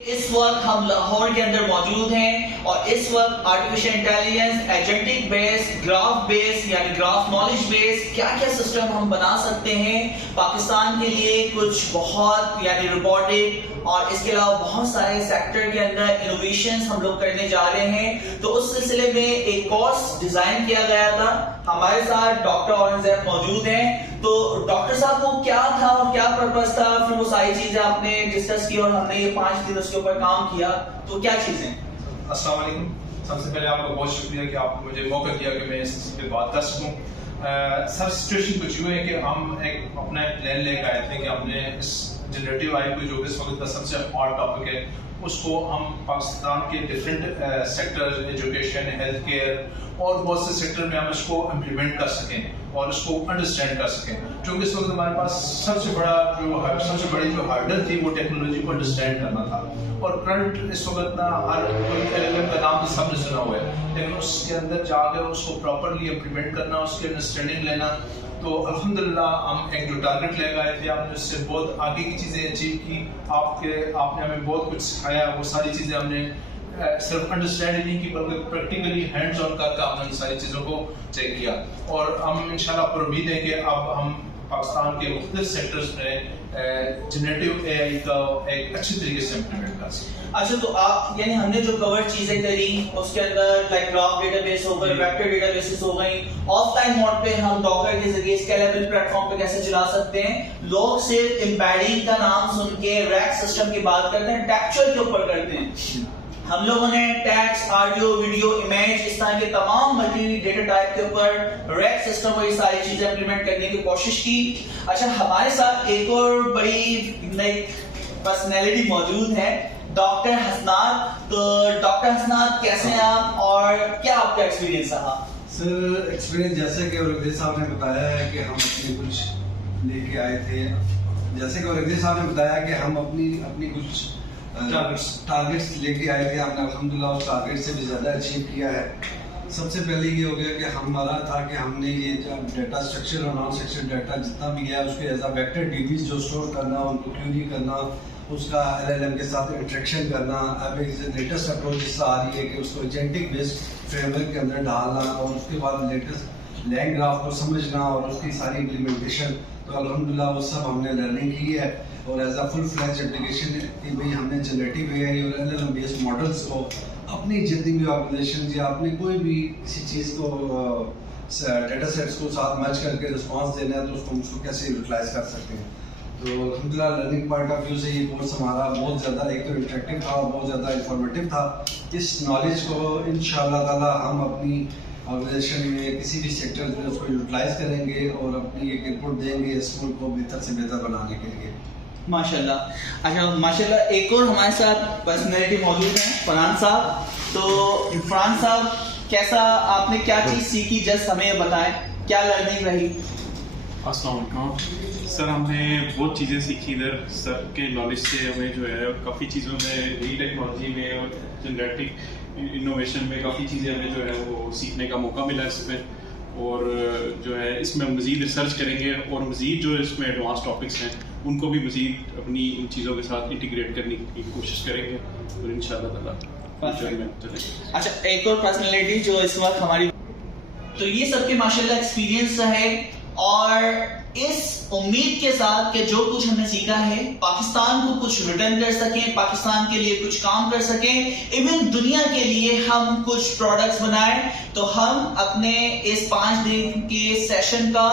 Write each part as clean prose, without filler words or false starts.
اس وقت ہم لاہور کے اندر موجود ہیں اور اس وقت آرٹیفیشل انٹیلیجنس، ایجنٹک بیس، گراف بیس یعنی گراف نالج بیس کیا کیا سسٹم ہم بنا سکتے ہیں پاکستان کے لیے کچھ بہت یعنی روبوٹک اور اس کے علاوہ بہت سارے سیکٹر کے اندر انوویشنز ہم لوگ کرنے جا رہے ہیں. تو اس سلسلے میں ایک کورس ڈیزائن کیا گیا تھا. ہمارے ساتھ ڈاکٹر اورنگزیب موجود ہیں. تو ڈاکٹر صاحب کو کیا تھا اور کیا پرپس تھا، پھر وہ ساری چیزیں آپ نے ڈسکس کی اور ہم نے یہ 5 دن اس کے اوپر کام کیا. تو کیا چیزیں؟ السلام علیکم. سب سے پہلے آپ کا بہت شکریہ کہ آپ نے مجھے موقع دیا کہ میں اس پہ بات کر سکوں. سر سچویشن کچھ یوں ہے کہ ہم اپنا ایک پلان لے کے آئے تھے کہ ہم نے اس جنریٹو آئی کو جو اس وقت کا سب سے ہاٹ ٹاپک ہے اس کو ہم پاکستان کے different sector, education, health care اور بہت سے سیکٹر میں ہم اس کو امپلیمنٹ کر سکیں اور اس کو انڈرسٹینڈ کر سکیں. کیونکہ اس وقت ہمارے پاس سب سے بڑی جو ہارڈر تھی وہ ٹیکنالوجی کو انڈرسٹینڈ کرنا تھا. اور کرنٹ اس وقت نا ہر ایلیمنٹ کا نام تو سب نے سنا ہوا ہے، لیکن اس کے اندر جا کر اس کو پراپرلی امپلیمنٹ کرنا، اس کی انڈرسٹینڈنگ لینا. تو الحمدللہ ہم ایک جو ٹارگیٹ لے گئے تھے ہم نے اس سے بہت آگے کی چیزیں اچیو کی. آپ نے ہمیں بہت کچھ سکھایا. وہ ساری چیزیں ہم نے صرف انڈرسٹینڈ نہیں کی بلکہ پریکٹیکلی ہینڈز آن کر کے ہم نے ان ساری چیزوں کو چیک کیا. اور ہم انشاءاللہ پر امید ہے کہ اب ہم پاکستان کے مختلف سیکٹرز میں جنریٹو اے آئی کا ایک اچھی طریقے سے امپلیمنٹ کر سکیں. اچھا، تو آپ یعنی ہم نے جو کور چیزیں کری اس کے اندر لائک گراف ڈیٹا بیس ہو گئی، ویکٹر ڈیٹا بیسز ہو گئی. آف لائن موڈ پہ ہم ڈاکر کے ذریعے اسکیلیبل پلیٹ فارم پہ کیسے چلا سکتے ہیں. لوگ صرف امبیڈنگ کا نام سن کے ریک سسٹم کی بات کرتے ہیں، ٹیکسچر کے اوپر کرتے ہیں. ہم لوگوں نے ٹیکسٹ، آڈیو، ویڈیو، امیج اس طرح کے تمام ملٹی ڈیٹا ٹائپ کے اوپر ریک سسٹم اور یہ ساری چیزیں امپلیمنٹ کرنے کی کوشش کی. اچھا، ہمارے ساتھ ایک اور بڑی پرسنالٹی موجود ہے، ڈاکٹر حسنات. تو ڈاکٹر حسنات کیسے ہیں آپ اور کیا آپ کا ایکسپیرینس رہا؟ سر ایکسپیرینس جیسے کہ اورنگزیب صاحب نے بتایا ہے کہ ہم اپنے کچھ لے کے آئے تھے. جیسے کہ اورنگزیب صاحب نے بتایا کہ ہم اپنی کچھ ٹارگیٹس لے کے آئے تھے. ہم نے الحمدللہ اس ٹارگیٹ سے بھی زیادہ اچیو کیا ہے. سب سے پہلے یہ ہو گیا کہ ہمارا تھا کہ ہم نے یہ جو ڈیٹا اسٹرکچر اور نان اسٹرکچر ڈیٹا جتنا بھی ہے اس کے as a vector D Bs جو اسٹور کرنا، ان کو کیوری کرنا، اس کا ایل ایل ایم کے ساتھ انٹریکشن کرنا. اب ایک لیٹسٹ اپروچ اس سے آ رہی ہے کہ اس کو ایجنٹک بیسڈ فریم ورک کے اندر ڈالنا اور اس کے بعد لیٹسٹ لینگ گراف کو سمجھنا اور اس کی ساری امپلیمنٹیشن. تو الحمدللہ وہ سب ہم نے لرننگ کی ہے اور ایز اے فل فلیج اپلیکیشن کہ بھائی ہم نے جنریٹو اے آئی اور L L M based models کو اپنی جتنی بھی آرگنائزیشن یا اپنی کوئی بھی کسی چیز کو ڈیٹا سیٹس کو ساتھ میچ کر کے رسپانس دینا ہے تو اس کو کیسے یوٹیلائز کر سکتے ہیں. تو الحمدللہ لرننگ پوائنٹ آف ویو سے یہ کورس ہمارا بہت زیادہ ایک تو انٹریکٹیو تھا اور بہت زیادہ انفارمیٹیو تھا. اس نالج کو انشاءاللہ تعالی ہم اپنی آرگنائزیشن میں کسی بھی سیکٹر میں اس کو یوٹیلائز کریں گے اور اپنی ایک ان پٹ دیں گے اسکول کو بہتر سے بہتر بنانے کے لیے. ماشاءاللہ. اچھا ماشاءاللہ ایک اور ہمارے ساتھ پرسنالٹی موجود ہیں، فرحان صاحب. تو فرحان صاحب کیسا آپ نے کیا چیز سیکھی، جسٹ ہمیں بتائیں کیا لرننگ رہی؟ السلام علیکم سر. ہم نے بہت چیزیں سیکھی ادھر. سر کے نالج سے ہمیں جو ہے کافی چیزوں میں نئی ٹیکنالوجی میں اور جنریٹک انوویشن میں کافی چیزیں ہمیں جو ہے وہ سیکھنے کا موقع ملا اس میں. اور جو ہے اس میں مزید ریسرچ کریں گے اور مزید جو اس میں ایڈوانس ٹاپکس ہیں ان کو بھی مزید اپنی ان چیزوں کے ساتھ انٹیگریٹ کرنے کی کوشش کریں گے اور انشاءاللہ تعالیٰ میں چلیں گے. اچھا، ایک اور پرسنالٹی جو اس وقت ہماری، تو یہ سب کے ماشاءاللہ ایکسپیرینس رہے اور اس امید کے ساتھ کہ جو کچھ ہم نے سیکھا ہے پاکستان کو کچھ ریٹرن کر سکیں، پاکستان کے لیے کچھ کام کر سکیں، ایون دنیا کے لیے ہم کچھ پروڈکٹس بنائیں. تو ہم اپنے اس 5 دن کے سیشن کا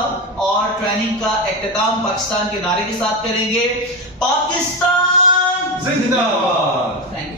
اور ٹریننگ کا اختتام پاکستان کے نعرے کے ساتھ کریں گے. پاکستان زندہ باد.